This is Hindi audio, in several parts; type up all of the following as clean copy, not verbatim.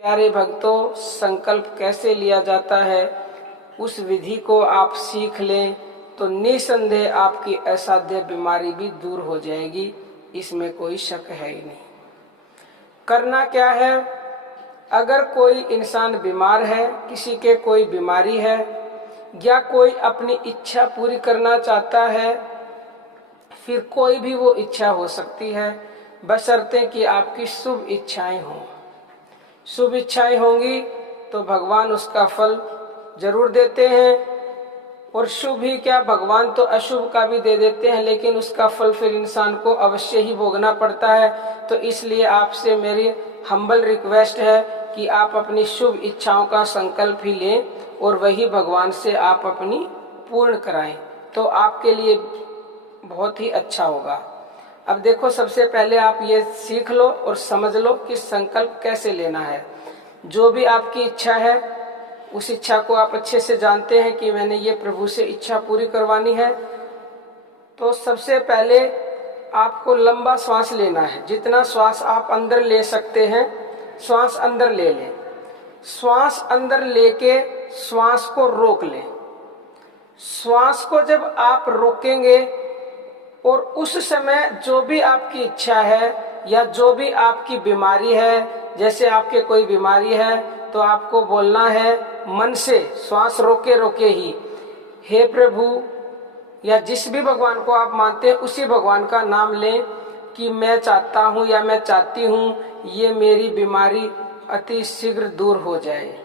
प्यारे भक्तों, संकल्प कैसे लिया जाता है उस विधि को आप सीख लें तो निसंदेह आपकी असाध्य बीमारी भी दूर हो जाएगी। इसमें कोई शक है ही नहीं। करना क्या है? अगर कोई इंसान बीमार है, किसी के कोई बीमारी है या कोई अपनी इच्छा पूरी करना चाहता है, फिर कोई भी वो इच्छा हो सकती है, बशर्ते कि आपकी शुभ इच्छाएं हों। शुभ इच्छाएं होंगी तो भगवान उसका फल जरूर देते हैं, और शुभ ही क्या, भगवान तो अशुभ का भी दे देते हैं, लेकिन उसका फल फिर इंसान को अवश्य ही भोगना पड़ता है। तो इसलिए आपसे मेरी हम्बल रिक्वेस्ट है कि आप अपनी शुभ इच्छाओं का संकल्प ही लें और वही भगवान से आप अपनी पूर्ण कराएं, तो आपके लिए बहुत ही अच्छा होगा। अब देखो, सबसे पहले आप ये सीख लो और समझ लो कि संकल्प कैसे लेना है। जो भी आपकी इच्छा है, उस इच्छा को आप अच्छे से जानते हैं कि मैंने ये प्रभु से इच्छा पूरी करवानी है। तो सबसे पहले आपको लंबा श्वास लेना है। जितना श्वास आप अंदर ले सकते हैं, श्वास अंदर ले लें। श्वास अंदर लेके श्वास को रोक लें। श्वास को जब आप रोकेंगे और उस समय जो भी आपकी इच्छा है या जो भी आपकी बीमारी है, जैसे आपके कोई बीमारी है तो आपको बोलना है मन से, श्वास रोके रोके ही, हे प्रभु, या जिस भी भगवान को आप मानते हैं उसी भगवान का नाम लें कि मैं चाहता हूँ या मैं चाहती हूँ ये मेरी बीमारी अति शीघ्र दूर हो जाए।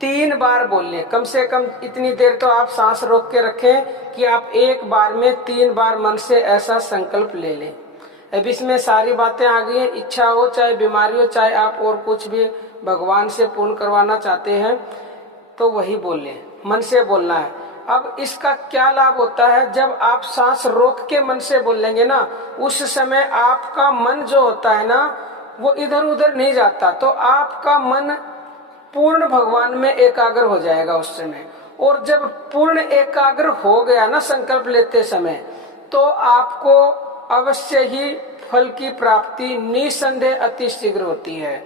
3 बार बोल लें। कम से कम इतनी देर तो आप सांस रोक के रखें कि आप एक बार में 3 बार मन से ऐसा संकल्प ले लें। अब इसमें सारी बातें आ गई हैं। इच्छा हो, चाहे बीमारी हो, चाहे आप और कुछ भी भगवान से पूर्ण करवाना चाहते हैं, तो वही बोल लें, मन से बोलना है। अब इसका क्या लाभ होता है? जब आप सांस रोक के मन से बोलेंगे ना, उस समय आपका मन जो होता है ना, वो इधर उधर नहीं जाता, तो आपका मन पूर्ण भगवान में एकाग्र हो जाएगा उस समय। और जब पूर्ण एकाग्र हो गया ना संकल्प लेते समय, तो आपको अवश्य ही फल की प्राप्ति निसंदेह अति शीघ्र होती है।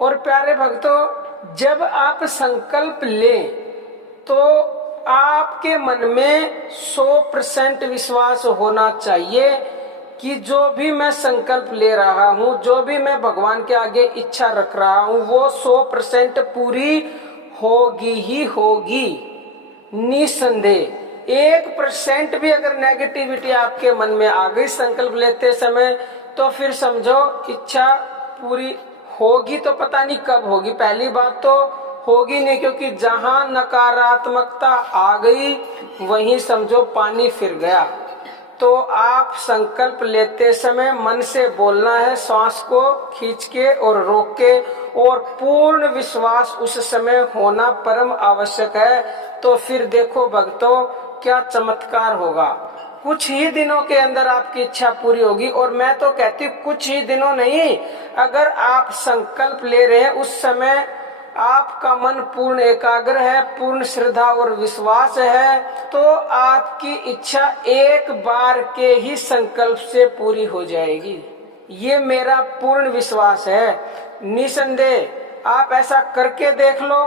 और प्यारे भक्तों, जब आप संकल्प लें तो आपके मन में 100% विश्वास होना चाहिए कि जो भी मैं संकल्प ले रहा हूँ, जो भी मैं भगवान के आगे इच्छा रख रहा हूँ, वो 100% पूरी होगी ही होगी, निसंदेह। 1% भी अगर नेगेटिविटी आपके मन में आ गई संकल्प लेते समय, तो फिर समझो इच्छा पूरी होगी तो पता नहीं कब होगी। पहली बात तो होगी नहीं, क्योंकि जहां नकारात्मकता आ गई वहीं समझो पानी फिर गया। तो आप संकल्प लेते समय मन से बोलना है, श्वास को खींच के और रोक के, और पूर्ण विश्वास उस समय होना परम आवश्यक है। तो फिर देखो भक्तों, क्या चमत्कार होगा। कुछ ही दिनों के अंदर आपकी इच्छा पूरी होगी। और मैं तो कहती हूँ कुछ ही दिनों नहीं, अगर आप संकल्प ले रहे हैं उस समय आपका मन पूर्ण एकाग्र है, पूर्ण श्रद्धा और विश्वास है, तो आपकी इच्छा एक बार के ही संकल्प से पूरी हो जाएगी। ये मेरा पूर्ण विश्वास है। निसंदेह आप ऐसा करके देख लो।